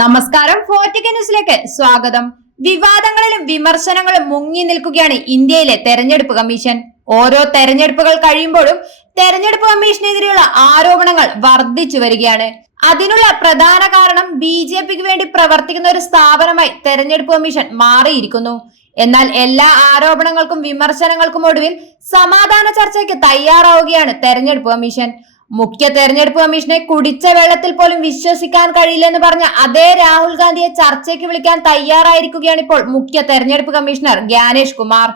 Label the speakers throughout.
Speaker 1: നമസ്കാരം ഫോർട്ടിക്ക ന്യൂസിലേക്ക് സ്വാഗതം. വിവാദങ്ങളിലും വിമർശനങ്ങളും മുങ്ങി നിൽക്കുകയാണ് ഇന്ത്യയിലെ തെരഞ്ഞെടുപ്പ് കമ്മീഷൻ. ഓരോ തെരഞ്ഞെടുപ്പുകൾ കഴിയുമ്പോഴും തെരഞ്ഞെടുപ്പ് കമ്മീഷനെതിരെയുള്ള ആരോപണങ്ങൾ വർദ്ധിച്ചു വരികയാണ്. അതിനുള്ള പ്രധാന കാരണം ബി ജെ പിക്ക് വേണ്ടി പ്രവർത്തിക്കുന്ന ഒരു സ്ഥാപനമായി തെരഞ്ഞെടുപ്പ് കമ്മീഷൻ മാറിയിരിക്കുന്നു. എന്നാൽ എല്ലാ ആരോപണങ്ങൾക്കും വിമർശനങ്ങൾക്കും ഒടുവിൽ സമാധാന ചർച്ചയ്ക്ക് തയ്യാറാവുകയാണ് തെരഞ്ഞെടുപ്പ് കമ്മീഷൻ. മുഖ്യ തെരഞ്ഞെടുപ്പ് കമ്മീഷനെ കുടിച്ച വെള്ളത്തിൽ പോലും വിശ്വസിക്കാൻ കഴിയില്ലെന്ന് പറഞ്ഞ അതേ രാഹുൽ ഗാന്ധിയെ ചർച്ചയ്ക്ക് വിളിക്കാൻ തയ്യാറായിരിക്കുകയാണ് ഇപ്പോൾ മുഖ്യ തെരഞ്ഞെടുപ്പ് കമ്മീഷണർ ജ്ഞാനേഷ് കുമാർ.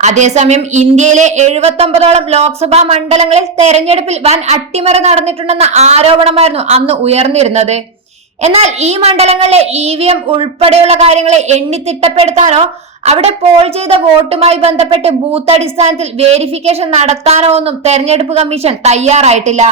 Speaker 1: അതേസമയം ഇന്ത്യയിലെ എഴുപത്തൊമ്പതോളം ലോക്സഭാ മണ്ഡലങ്ങളിൽ തെരഞ്ഞെടുപ്പിൽ വൻ അട്ടിമറി നടന്നിട്ടുണ്ടെന്ന ആരോപണമായിരുന്നു അന്ന് ഉയർന്നിരുന്നത്. എന്നാൽ ഈ മണ്ഡലങ്ങളിലെ ഇ വി എം ഉൾപ്പെടെയുള്ള കാര്യങ്ങളെ എണ്ണി തിട്ടപ്പെടുത്താനോ അവിടെ പോൾ ചെയ്ത വോട്ടുമായി ബന്ധപ്പെട്ട് ബൂത്ത് അടിസ്ഥാനത്തിൽ വേരിഫിക്കേഷൻ നടത്താനോ ഒന്നും തെരഞ്ഞെടുപ്പ് കമ്മീഷൻ തയ്യാറായിട്ടില്ല.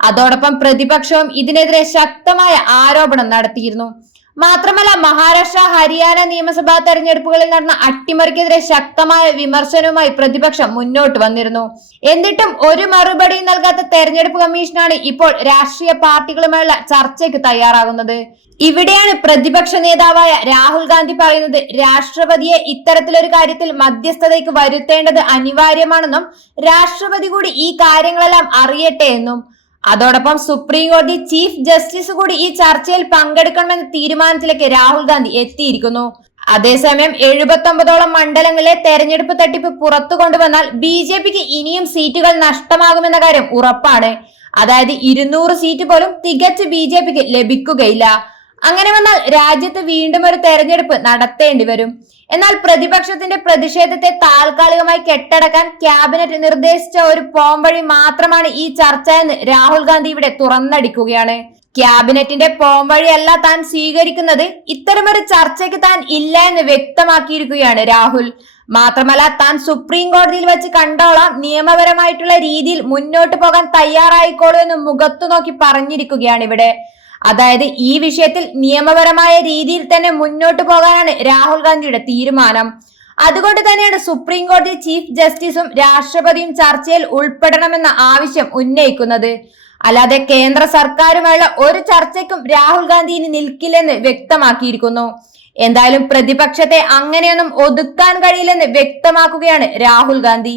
Speaker 1: അതോടൊപ്പം പ്രതിപക്ഷവും ഇതിനെതിരെ ശക്തമായ ആരോപണം നടത്തിയിരുന്നു. മാത്രമല്ല മഹാരാഷ്ട്ര ഹരിയാന നിയമസഭാ തെരഞ്ഞെടുപ്പുകളിൽ നടന്ന അട്ടിമറിക്കെതിരെ ശക്തമായ വിമർശനവുമായി പ്രതിപക്ഷം മുന്നോട്ട് വന്നിരുന്നു. എന്നിട്ടും ഒരു മറുപടി നൽകാത്ത തെരഞ്ഞെടുപ്പ് കമ്മീഷനാണ് ഇപ്പോൾ രാഷ്ട്രീയ പാർട്ടികളുമായുള്ള ചർച്ചയ്ക്ക് തയ്യാറാകുന്നത്. ഇവിടെയാണ് പ്രതിപക്ഷ നേതാവായ രാഹുൽ ഗാന്ധി പറയുന്നത് രാഷ്ട്രപതിയെ ഇത്തരത്തിലൊരു കാര്യത്തിൽ മധ്യസ്ഥതയ്ക്ക് വരുത്തേണ്ടത് അനിവാര്യമാണെന്നും രാഷ്ട്രപതി കൂടി ഈ കാര്യങ്ങളെല്ലാം അറിയട്ടെ എന്നും. അതോടൊപ്പം സുപ്രീം കോടതി ചീഫ് ജസ്റ്റിസ് കൂടി ഈ ചർച്ചയിൽ പങ്കെടുക്കണമെന്ന തീരുമാനത്തിലേക്ക് രാഹുൽ ഗാന്ധി എത്തിയിരിക്കുന്നു. അതേസമയം എഴുപത്തി ഒമ്പതോളം മണ്ഡലങ്ങളിലെ തെരഞ്ഞെടുപ്പ് തട്ടിപ്പ് പുറത്തു കൊണ്ടുവന്നാൽ ബി ജെ പിക്ക് ഇനിയും സീറ്റുകൾ നഷ്ടമാകുമെന്ന കാര്യം ഉറപ്പാണ്. അതായത് ഇരുന്നൂറ് സീറ്റ് പോലും തികച്ച് ബി ജെ പിക്ക് ലഭിക്കുകയില്ല. അങ്ങനെ വന്നാൽ രാജ്യത്ത് വീണ്ടും ഒരു തെരഞ്ഞെടുപ്പ് നടത്തേണ്ടി വരും. എന്നാൽ പ്രതിപക്ഷത്തിന്റെ പ്രതിഷേധത്തെ താൽക്കാലികമായി കെട്ടടക്കാൻ ക്യാബിനറ്റ് നിർദ്ദേശിച്ച ഒരു പോംവഴി മാത്രമാണ് ഈ ചർച്ച എന്ന് രാഹുൽ ഗാന്ധി ഇവിടെ തുറന്നടിക്കുകയാണ്. ക്യാബിനറ്റിന്റെ പോംവഴിയല്ല താൻ സ്വീകരിക്കുന്നത് ഇത്തരമൊരു ചർച്ചയ്ക്ക് താൻ ഇല്ല എന്ന് വ്യക്തമാക്കിയിരിക്കുകയാണ് രാഹുൽ. മാത്രമല്ല താൻ സുപ്രീം കോടതിയിൽ വെച്ച് കണ്ടോളാം നിയമപരമായിട്ടുള്ള രീതിയിൽ മുന്നോട്ട് പോകാൻ തയ്യാറായിക്കോളൂ എന്ന് മുഖത്തു നോക്കി പറഞ്ഞിരിക്കുകയാണ് ഇവിടെ. അതായത് ഈ വിഷയത്തിൽ നിയമപരമായ രീതിയിൽ തന്നെ മുന്നോട്ട് പോകാനാണ് രാഹുൽ ഗാന്ധിയുടെ തീരുമാനം. അതുകൊണ്ട് തന്നെയാണ് സുപ്രീം കോടതി ചീഫ് ജസ്റ്റിസും രാഷ്ട്രപതിയും ചർച്ചയിൽ ഉൾപ്പെടണമെന്ന ആവശ്യം ഉന്നയിക്കുന്നത്. അല്ലാതെ കേന്ദ്ര സർക്കാരുമായുള്ള ഒരു ചർച്ചയ്ക്കും രാഹുൽ ഗാന്ധി ഇനി നിൽക്കില്ലെന്ന് വ്യക്തമാക്കിയിരിക്കുന്നു. എന്തായാലും പ്രതിപക്ഷത്തെ അങ്ങനെയൊന്നും ഒതുക്കാൻ കഴിയില്ലെന്ന് വ്യക്തമാക്കുകയാണ് രാഹുൽ ഗാന്ധി.